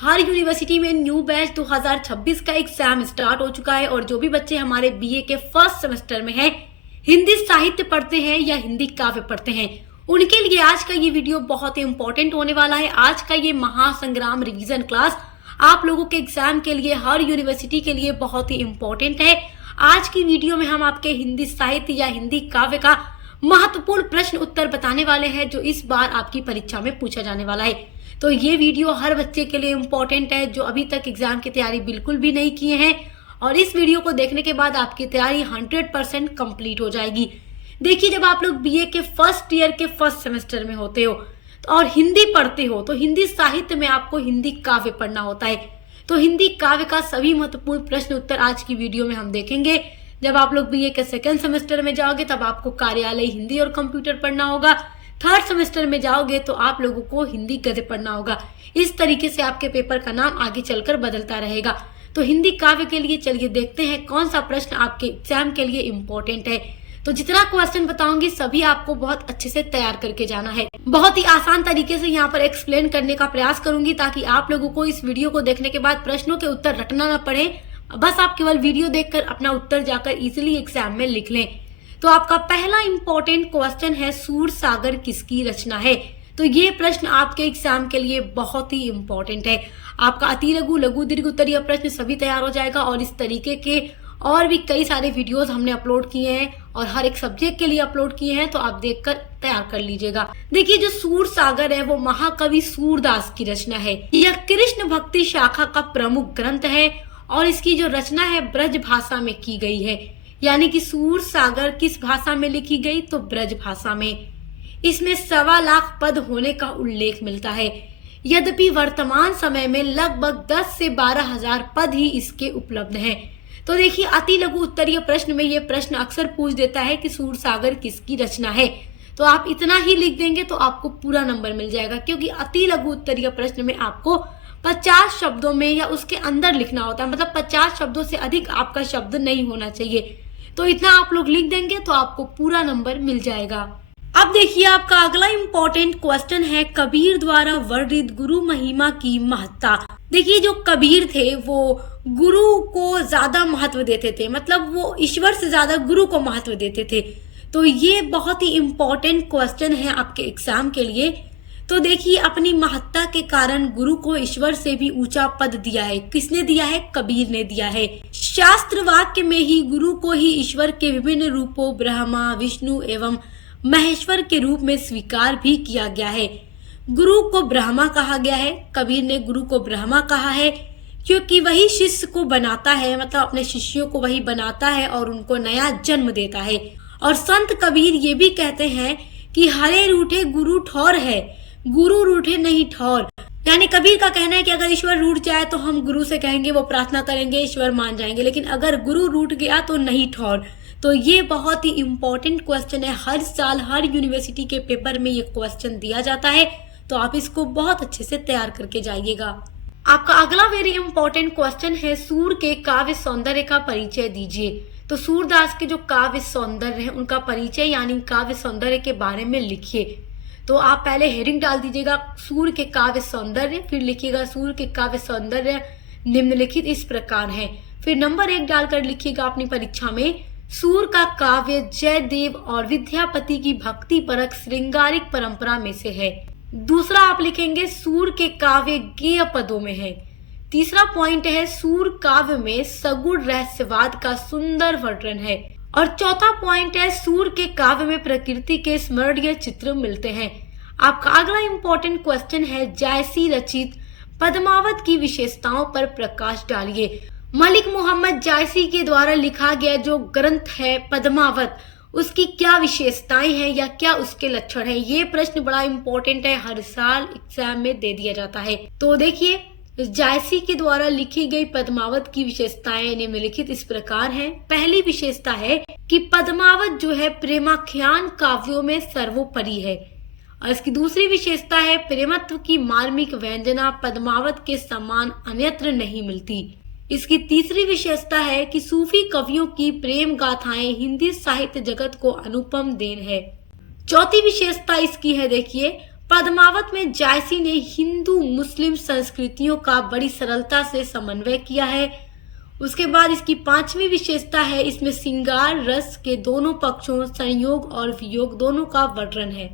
हर university में new batch 2026 का exam start हो चुका है और जो भी बच्चे हमारे बीए के फर्स्ट सेमेस्टर में हैं, हिंदी साहित्य पढ़ते हैं या हिंदी काव्य पढ़ते हैं, उनके लिए आज का ये वीडियो बहुत ही इंपॉर्टेंट होने वाला है। आज का ये महासंग्राम रिवीजन क्लास आप लोगों के एग्जाम के लिए, हर यूनिवर्सिटी के लिए बहुत ही इंपॉर्टेंट है। आज की वीडियो में हम आपके हिंदी साहित्य या हिंदी काव्य का महत्वपूर्ण प्रश्न उत्तर बताने वाले हैं जो इस बार आपकी परीक्षा में पूछा जाने वाला है। तो ये वीडियो हर बच्चे के लिए इम्पोर्टेंट है जो अभी तक एग्जाम की तैयारी बिल्कुल भी नहीं किए हैं, और इस वीडियो को देखने के बाद आपकी तैयारी 100% कंप्लीट हो जाएगी। देखिए, जब आप लोग बीए के फर्स्ट ईयर के फर्स्ट सेमेस्टर में होते हो और हिंदी पढ़ते हो तो हिंदी साहित्य में आपको हिंदी काव्य पढ़ना होता है। तो हिंदी काव्य का सभी महत्वपूर्ण प्रश्न उत्तर आज की वीडियो में हम देखेंगे। जब आप लोग बीए के सेकंड सेमेस्टर में जाओगे तब आपको कार्यालय हिंदी और कंप्यूटर पढ़ना होगा। थर्ड सेमेस्टर में जाओगे तो आप लोगों को हिंदी गद्य पढ़ना होगा। इस तरीके से आपके पेपर का नाम आगे चलकर बदलता रहेगा। तो हिंदी काव्य के लिए चलिए देखते हैं कौन सा प्रश्न आपके एग्जाम के लिए इम्पोर्टेंट है। तो जितना क्वेश्चन बताऊंगी सभी आपको बहुत अच्छे से तैयार करके जाना है। बहुत ही आसान तरीके से यहाँ पर एक्सप्लेन करने का प्रयास करूंगी ताकि आप लोगों को इस वीडियो को देखने के बाद प्रश्नों के उत्तर रटना न पड़े। बस आप केवल वीडियो देखकर अपना उत्तर जाकर इजीली एग्जाम में लिख लें। तो आपका पहला इंपॉर्टेंट क्वेश्चन है, सूरसागर किसकी रचना है। तो ये प्रश्न आपके एग्जाम के लिए बहुत ही इंपॉर्टेंट है। आपका अति लघु, लघु, दीर्घ उत्तरीय प्रश्न सभी तैयार हो जाएगा और इस तरीके के और भी कई सारे वीडियोस हमने अपलोड किए हैं और हर एक सब्जेक्ट के लिए अपलोड किए हैं, तो आप देखकर तैयार कर लीजिएगा। देखिए, जो सूरसागर है वो महाकवि सूरदास की रचना है। यह कृष्ण भक्ति शाखा का प्रमुख ग्रंथ है और इसकी जो रचना है ब्रज भाषा में की गई है। यानी कि सूरसागर किस भाषा में लिखी गई, तो ब्रज भाषा में। इसमें 1.25 लाख पद होने का उल्लेख मिलता है। यद्यपि वर्तमान समय में लगभग 10 से 12 हजार पद ही इसके उपलब्ध हैं। तो देखिए, अति लघु उत्तरीय प्रश्न में ये प्रश्न अक्सर पूछ देता है कि सूरसागर किसकी रचना है। तो आप इतना ही लिख देंगे तो आपको पूरा नंबर मिल जाएगा, क्योंकि अति लघु उत्तरीय प्रश्न में आपको 50 शब्दों में या उसके अंदर लिखना होता है। मतलब 50 शब्दों से अधिक आपका शब्द नहीं होना चाहिए। तो इतना आप लोग लिख देंगे तो आपको पूरा नंबर मिल जाएगा। अब देखिए, आपका अगला इम्पोर्टेंट क्वेश्चन है, कबीर द्वारा वर्णित गुरु महिमा की महत्ता। देखिए, जो कबीर थे वो गुरु को ज्यादा महत्व देते थे, मतलब वो ईश्वर से ज्यादा गुरु को महत्व देते थे। तो ये बहुत ही इम्पोर्टेंट क्वेश्चन है आपके एग्जाम के लिए। तो देखिए, अपनी महत्ता के कारण गुरु को ईश्वर से भी ऊंचा पद दिया है। किसने दिया है? कबीर ने दिया है। शास्त्र वाक्य में ही गुरु को ही ईश्वर के विभिन्न रूपों ब्रह्मा, विष्णु एवं महेश्वर के रूप में स्वीकार भी किया गया है। गुरु को ब्रह्मा कहा गया है। कबीर ने गुरु को ब्रह्मा कहा है क्योंकि वही शिष्य को बनाता है, मतलब अपने शिष्यों को वही बनाता है और उनको नया जन्म देता है। और संत कबीर ये भी कहते हैं कि हरे रूठे गुरु ठौर है, गुरु रूठे नहीं ठौर। यानी कबीर का कहना है कि अगर ईश्वर रूठ जाए तो हम गुरु से कहेंगे, वो प्रार्थना करेंगे, ईश्वर मान जाएंगे, लेकिन अगर गुरु रूठ गया तो नहीं ठौर। तो ये बहुत ही इम्पोर्टेंट क्वेश्चन है। हर साल हर यूनिवर्सिटी के पेपर में ये क्वेश्चन दिया जाता है, तो आप इसको बहुत अच्छे से तैयार करके जाइएगा। आपका अगला वेरी इंपॉर्टेंट क्वेश्चन है, सूर के काव्य सौंदर्य का परिचय दीजिए। तो सूरदास के जो काव्य सौंदर्य है उनका परिचय यानी काव्य सौंदर्य के बारे में लिखिए। तो आप पहले हेडिंग डाल दीजिएगा, सूर के काव्य सौंदर्य, फिर लिखिएगा सूर के काव्य सौंदर्य निम्नलिखित इस प्रकार है। फिर नंबर 1 डालकर लिखिएगा अपनी परीक्षा में, सूर का काव्य जयदेव और विद्यापति की भक्ति परक श्रृंगारिक परंपरा में से है। दूसरा आप लिखेंगे, सूर के काव्य गेय पदों में है। तीसरा पॉइंट है, सूर काव्य में सगुण रहस्यवाद का सुंदर वर्णन है। और चौथा पॉइंट है, सूर के काव्य में प्रकृति के स्मरणीय चित्र मिलते हैं। आपका अगला इंपॉर्टेंट क्वेश्चन है, जायसी रचित पद्मावत की विशेषताओं पर प्रकाश डालिए। मलिक मोहम्मद जायसी के द्वारा लिखा गया जो ग्रंथ है पद्मावत, उसकी क्या विशेषताएं हैं या क्या उसके लक्षण है। ये प्रश्न बड़ा इंपॉर्टेंट है, हर साल एग्जाम में दे दिया जाता है। तो देखिए, जायसी के द्वारा लिखी गई पद्मावत की विशेषताएं निम्नलिखित इस प्रकार हैं। पहली विशेषता है कि पद्मावत जो है प्रेमाख्यान काव्यों में सर्वोपरि है। और इसकी दूसरी विशेषता है, प्रेमत्व की मार्मिक व्यंजना पद्मावत के समान अन्यत्र नहीं मिलती। इसकी तीसरी विशेषता है कि सूफी कवियों की प्रेम गाथाएं हिंदी साहित्य जगत को अनुपम देन है। चौथी विशेषता इसकी है, देखिए, पद्मावत में जायसी ने हिंदू मुस्लिम संस्कृतियों का बड़ी सरलता से समन्वय किया है। उसके बाद इसकी 5वीं विशेषता है, इसमें श्रृंगार रस के दोनों पक्षों संयोग और वियोग दोनों का वर्णन है।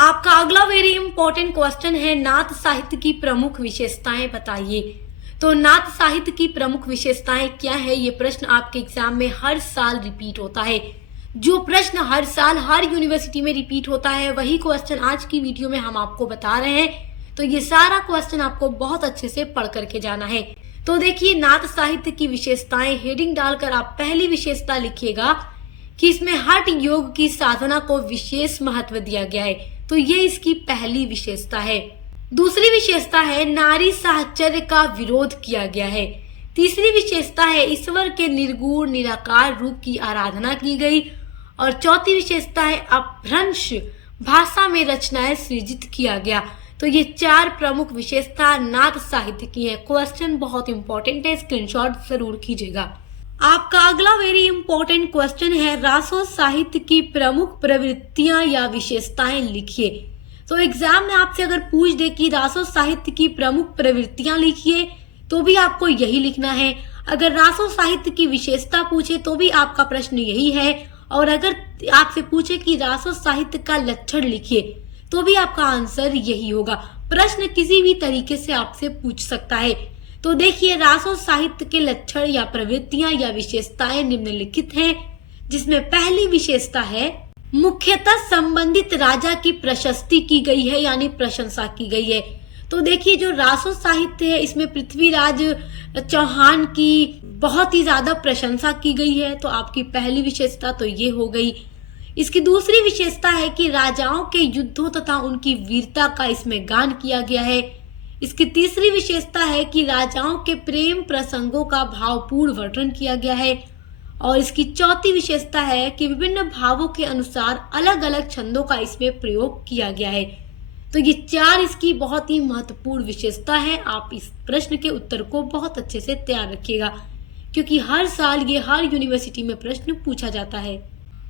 आपका अगला वेरी इंपॉर्टेंट क्वेश्चन है, नाथ साहित्य की प्रमुख विशेषताएं बताइए। तो नाथ साहित्य की प्रमुख विशेषताएं क्या है, ये प्रश्न आपके एग्जाम में हर साल रिपीट होता है। जो प्रश्न हर साल हर यूनिवर्सिटी में रिपीट होता है वही क्वेश्चन आज की वीडियो में हम आपको बता रहे हैं। तो ये सारा क्वेश्चन आपको बहुत अच्छे से पढ़ करके जाना है। तो देखिए, नाथ साहित्य की विशेषताएं हेडिंग डालकर आप पहली विशेषता लिखिएगा कि इसमें हठ योग की साधना को विशेष महत्व दिया गया है। तो ये इसकी पहली विशेषता है। दूसरी विशेषता है, नारी साहचर्य का विरोध किया गया है। तीसरी विशेषता है, ईश्वर के निर्गुण निराकार रूप की आराधना की गई। और चौथी विशेषता है, अपभ्रंश भाषा में रचनाएं सृजित किया गया। तो ये 4 प्रमुख विशेषता नाथ साहित्य की है। क्वेश्चन बहुत इंपॉर्टेंट है, स्क्रीनशॉट जरूर कीजिएगा। आपका अगला वेरी इंपॉर्टेंट क्वेश्चन है, रासो साहित्य की प्रमुख प्रवृत्तियां या विशेषताएं लिखिए। तो एग्जाम में आपसे अगर पूछ दे कि रासो साहित्य की प्रमुख प्रवृत्तियां लिखिए तो भी आपको यही लिखना है। अगर रासो साहित्य की विशेषता पूछे तो भी आपका प्रश्न यही है। और अगर आपसे पूछे कि रासो साहित्य का लक्षण लिखिए तो भी आपका आंसर यही होगा। प्रश्न किसी भी तरीके से आपसे पूछ सकता है। तो देखिए, रासो साहित्य के लक्षण या प्रवृत्तियां या विशेषताएं निम्नलिखित हैं, जिसमें पहली विशेषता है, मुख्यतः संबंधित राजा की प्रशस्ति की गई है, यानी प्रशंसा की गई है। तो देखिए, जो रासो साहित्य है इसमें पृथ्वीराज चौहान की बहुत ही ज्यादा प्रशंसा की गई है। तो आपकी पहली विशेषता तो ये हो गई। इसकी दूसरी विशेषता है कि राजाओं के युद्धों तथा उनकी वीरता का इसमें गान किया गया है। इसकी तीसरी विशेषता है कि राजाओं के प्रेम प्रसंगों का भावपूर्ण वर्णन किया गया है। और इसकी चौथी विशेषता है कि विभिन्न भावों के अनुसार अलग अलग छंदों का इसमें प्रयोग किया गया है। तो ये 4 इसकी बहुत ही महत्वपूर्ण विशेषता है। आप इस प्रश्न के उत्तर को बहुत अच्छे से तैयार रखिएगा, क्योंकि हर साल ये हर यूनिवर्सिटी में प्रश्न पूछा जाता है।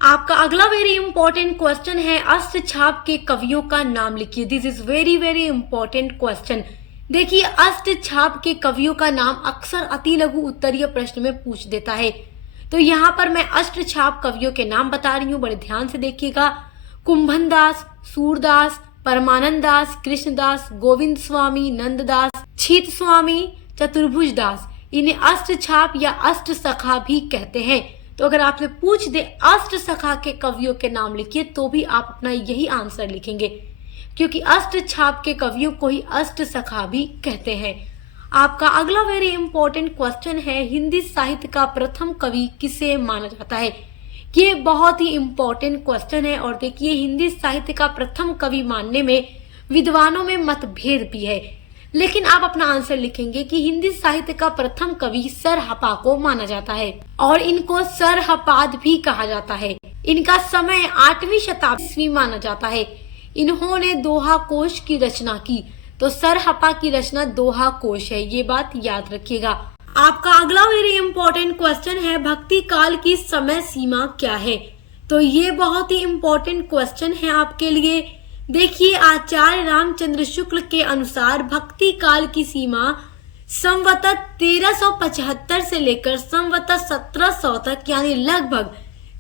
आपका अगला वेरी इंपॉर्टेंट क्वेश्चन है, अष्टछाप के कवियों का नाम लिखिए। This is very very important question. देखिए, अष्टछाप के कवियों का नाम अक्सर अति लघु उत्तरीय प्रश्न में पूछ देता है। तो यहाँ पर मैं अष्टछाप कवियों के नाम बता रही हूँ, बड़े ध्यान से देखिएगा। कुंभन दास, सूरदास, परमानंद दास, कृष्णदास, गोविंद स्वामी, नंददास, छीत स्वामी, चतुर्भुज दास। इन्हें अष्टछाप या अष्ट सखा भी कहते हैं। तो अगर आपसे पूछ दे अष्ट सखा के कवियों के नाम लिखिए तो भी आप अपना यही आंसर लिखेंगे, क्योंकि अष्टछाप के कवियों को ही अष्ट सखा भी कहते हैं। आपका अगला वेरी इंपॉर्टेंट क्वेश्चन है, हिंदी साहित्य का प्रथम कवि किसे माना जाता है। ये बहुत ही इंपॉर्टेंट क्वेश्चन है। और देखिए, हिंदी साहित्य का प्रथम कवि मानने में विद्वानों में मतभेद भी है, लेकिन आप अपना आंसर लिखेंगे कि हिंदी साहित्य का प्रथम कवि सरहपा को माना जाता है। और इनको सरहपाद भी कहा जाता है। इनका समय 8वीं शताब्दी ईस्वी माना जाता है। इन्होंने दोहा कोश की रचना की। तो सरहपा की रचना दोहा कोश है, ये बात याद रखिएगा। आपका अगला वेरी इंपॉर्टेंट क्वेश्चन है, भक्ति काल की समय सीमा क्या है। तो ये बहुत ही इंपॉर्टेंट क्वेश्चन है आपके लिए। देखिए, आचार्य रामचंद्र शुक्ल के अनुसार भक्ति काल की सीमा संवत 1375 से लेकर संवत 1700 तक, यानी लगभग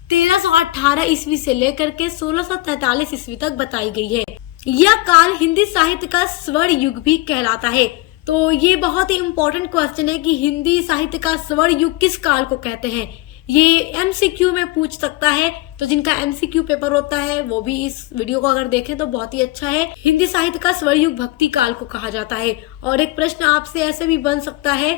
1318 ईस्वी से लेकर के 1643 ईस्वी तक बताई गई है। यह काल हिंदी साहित्य का स्वर्ण युग भी कहलाता है। तो ये बहुत ही इंपॉर्टेंट क्वेश्चन है कि हिंदी साहित्य का स्वर्ण युग किस काल को कहते हैं। ये एमसीक्यू में पूछ सकता है। तो जिनका एमसीक्यू पेपर होता है वो भी इस वीडियो को अगर देखें तो बहुत ही अच्छा है। हिंदी साहित्य का स्वर्ण युग भक्ति काल को कहा जाता है। और एक प्रश्न आपसे ऐसे भी बन सकता है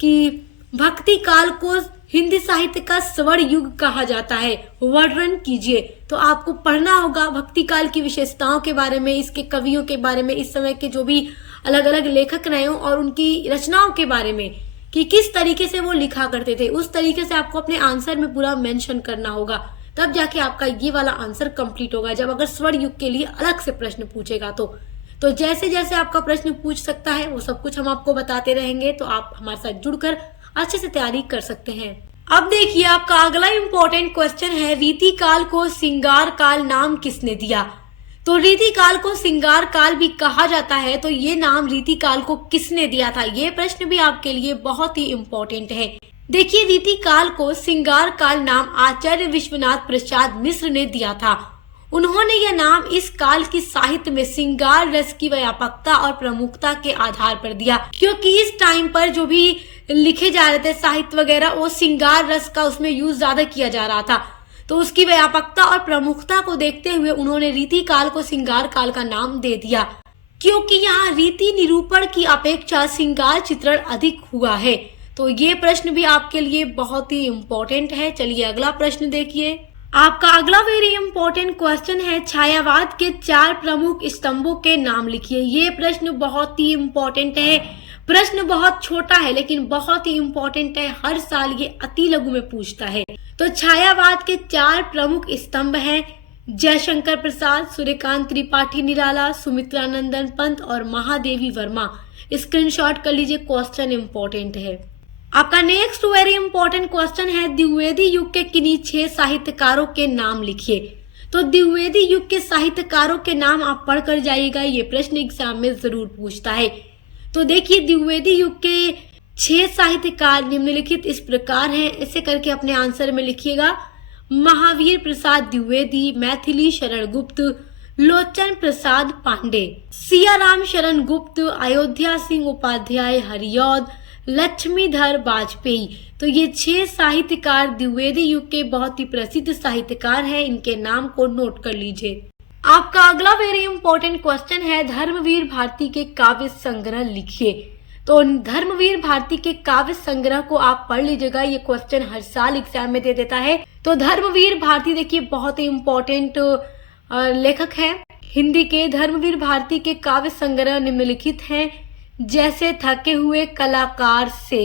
कि भक्ति काल को हिंदी साहित्य का स्वर्ण युग कहा जाता है, वर्णन कीजिए। तो आपको पढ़ना होगा भक्ति काल की विशेषताओं के बारे में, इसके कवियों के बारे में, इस समय के जो भी अलग अलग लेखक रहे हों और उनकी रचनाओं के बारे में कि किस तरीके से वो लिखा करते थे। उस तरीके से आपको अपने आंसर में पूरा मेंशन करना होगा, तब जाके आपका ये वाला आंसर कंप्लीट होगा। जब अगर स्वर्ण युग के लिए अलग से प्रश्न पूछेगा तो जैसे जैसे आपका प्रश्न पूछ सकता है वो सब कुछ हम आपको बताते रहेंगे। तो आप हमारे साथ जुड़कर अच्छे से तैयारी कर सकते हैं। अब देखिए, आपका अगला इंपॉर्टेंट क्वेश्चन है, रीति काल को श्रृंगार काल नाम किसने दिया। तो रीति काल को सिंगार काल भी कहा जाता है, तो ये नाम रीति काल को किसने दिया था? ये प्रश्न भी आपके लिए बहुत ही इम्पोर्टेंट है। देखिए, रीति काल को सिंगार काल नाम आचार्य विश्वनाथ प्रसाद मिश्र ने दिया था। उन्होंने यह नाम इस काल की साहित्य में श्रृंगार रस की व्यापकता और प्रमुखता के आधार पर दिया, क्योंकि इस टाइम पर जो भी लिखे जा रहे थे साहित्य वगैरह, वो श्रृंगार रस का उसमें यूज ज्यादा किया जा रहा था। तो उसकी व्यापकता और प्रमुखता को देखते हुए उन्होंने रीति काल को श्रृंगार काल का नाम दे दिया, क्योंकि यहाँ रीति निरूपण की अपेक्षा श्रृंगार चित्रण अधिक हुआ है। तो ये प्रश्न भी आपके लिए बहुत ही इम्पोर्टेंट है। चलिए अगला प्रश्न देखिए। आपका अगला वेरी इंपॉर्टेंट क्वेश्चन है, छायावाद के 4 प्रमुख स्तंभों के नाम लिखिए। ये प्रश्न बहुत ही इम्पोर्टेंट है। प्रश्न बहुत छोटा है लेकिन बहुत ही इम्पोर्टेंट है। हर साल ये अति लघु में पूछता है। तो छायावाद के 4 प्रमुख स्तंभ हैं जयशंकर प्रसाद, सूर्यकांत त्रिपाठी निराला, सुमित्रानंदन पंत और महादेवी वर्मा। स्क्रीनशॉट कर लीजिए, क्वेश्चन इम्पोर्टेंट है। आपका नेक्स्ट वेरी इंपॉर्टेंट क्वेश्चन है, द्विवेदी युग के किन्हीं 6 साहित्यकारों के नाम लिखिए। तो द्विवेदी युग के साहित्यकारों के नाम आप पढ़कर जाइएगा, ये प्रश्न एग्जाम में जरूर पूछता है। तो देखिए, द्विवेदी युग के 6 साहित्यकार निम्नलिखित इस प्रकार हैं, ऐसे करके अपने आंसर में लिखिएगा। महावीर प्रसाद द्विवेदी, मैथिली शरण गुप्त, लोचन प्रसाद पांडे, सियाराम शरण गुप्त, अयोध्या सिंह उपाध्याय हरिऔध, लक्ष्मीधर वाजपेयी। तो ये 6 साहित्यकार द्विवेदी युग के बहुत ही प्रसिद्ध साहित्यकार हैं। इनके नाम को नोट कर लीजिए। आपका अगला वेरी इंपॉर्टेंट क्वेश्चन है, धर्मवीर भारती के काव्य संग्रह लिखिए। तो धर्मवीर भारती के काव्य संग्रह को आप पढ़ लीजिएगा, ये क्वेश्चन हर साल एग्जाम में दे देता है। तो धर्मवीर भारती देखिए बहुत ही इम्पोर्टेंट लेखक है हिंदी के। धर्मवीर भारती के काव्य संग्रह निम्नलिखित हैं, जैसे थके हुए कलाकार से,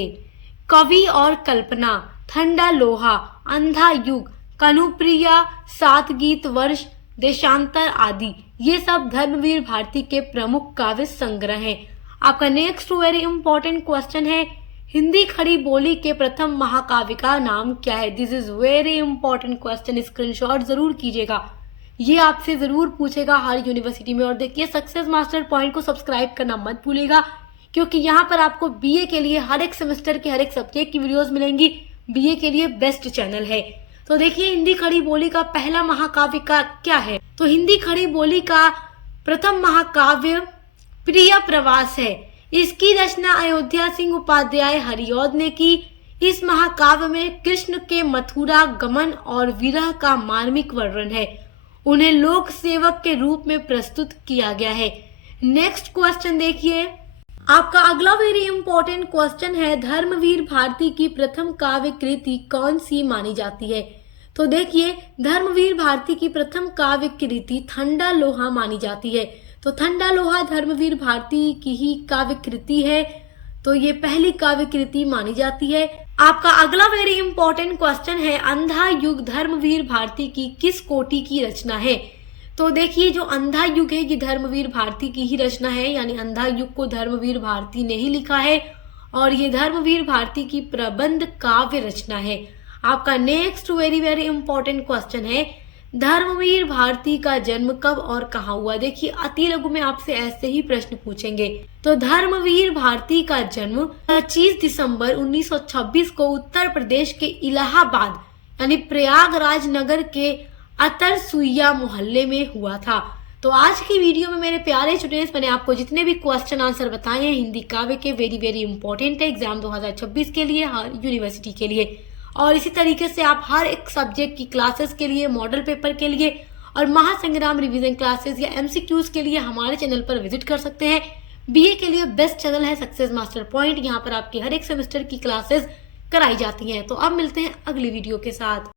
कवि और कल्पना, ठंडा लोहा, अंधा युग, कनुप्रिया, 7 गीत वर्ष, देशांतर आदि। ये सब धर्मवीर भारती के प्रमुख काव्य संग्रह हैं। आपका नेक्स्ट वेरी इंपॉर्टेंट क्वेश्चन है, हिंदी खड़ी बोली के प्रथम महाकाव्य का नाम क्या है? This is very important question, screenshot जरूर कीजिएगा, ये आपसे जरूर पूछेगा हर यूनिवर्सिटी में। और देखिए, सक्सेस मास्टर पॉइंट को सब्सक्राइब करना मत भूलिएगा, क्योंकि यहाँ पर आपको बीए के लिए हर एक सेमेस्टर के हर एक सब्जेक्ट की वीडियोस मिलेंगी। बीए के लिए बेस्ट चैनल है। तो देखिए, हिंदी खड़ी बोली का पहला महाकाव्य का क्या है? तो हिंदी खड़ी बोली का प्रथम महाकाव्य प्रिय प्रवास है। इसकी रचना अयोध्या सिंह उपाध्याय हरिऔध ने की। इस महाकाव्य में कृष्ण के मथुरा गमन और विरह का मार्मिक वर्णन है। उन्हें लोक सेवक के रूप में प्रस्तुत किया गया है। नेक्स्ट क्वेश्चन देखिए। आपका अगला वेरी इंपॉर्टेंट क्वेश्चन है, धर्मवीर भारती की प्रथम काव्य कृति कौन सी मानी जाती है? तो देखिए, धर्मवीर भारती की प्रथम काव्य कृति ठंडा लोहा मानी जाती है। तो ठंडा लोहा धर्मवीर भारती की ही काव्य कृति है। तो ये पहली काव्य कृति मानी जाती है। आपका अगला वेरी इंपॉर्टेंट क्वेश्चन है, अंधा युग धर्मवीर भारती की किस कोटि की रचना है? तो देखिए, जो अंधा युग है ये धर्मवीर भारती की ही रचना है, यानी अंधा युग को धर्मवीर भारती ने ही लिखा है और ये धर्मवीर भारती की प्रबंध काव्य रचना है। आपका next very very important question है, धर्मवीर भारती का जन्म कब और कहाँ हुआ? देखिए, अति लघु में आपसे ऐसे ही प्रश्न पूछेंगे। तो धर्मवीर भारती का जन्म 25 दिसंबर 1926 को उत्तर प्रदेश के इलाहाबाद यानी प्रयागराज नगर के अतर सुइया मोहल्ले में हुआ था। तो आज की वीडियो में मेरे प्यारे स्टूडेंट्स, मैंने आपको जितने भी क्वेश्चन आंसर बताए हैं हिंदी काव्य के, वेरी वेरी इंपॉर्टेंट है एग्जाम 2026 के लिए, हर यूनिवर्सिटी के लिए। और इसी तरीके से आप हर एक सब्जेक्ट की क्लासेस के लिए, मॉडल पेपर के लिए और महासंग्राम रिवीजन क्लासेस या एमसीक्यूज के लिए हमारे चैनल पर विजिट कर सकते हैं। बीए के लिए बेस्ट चैनल है सक्सेस मास्टर पॉइंट। यहाँ पर आपकी हर एक सेमेस्टर की क्लासेस कराई जाती हैं। तो अब मिलते हैं अगली वीडियो के साथ।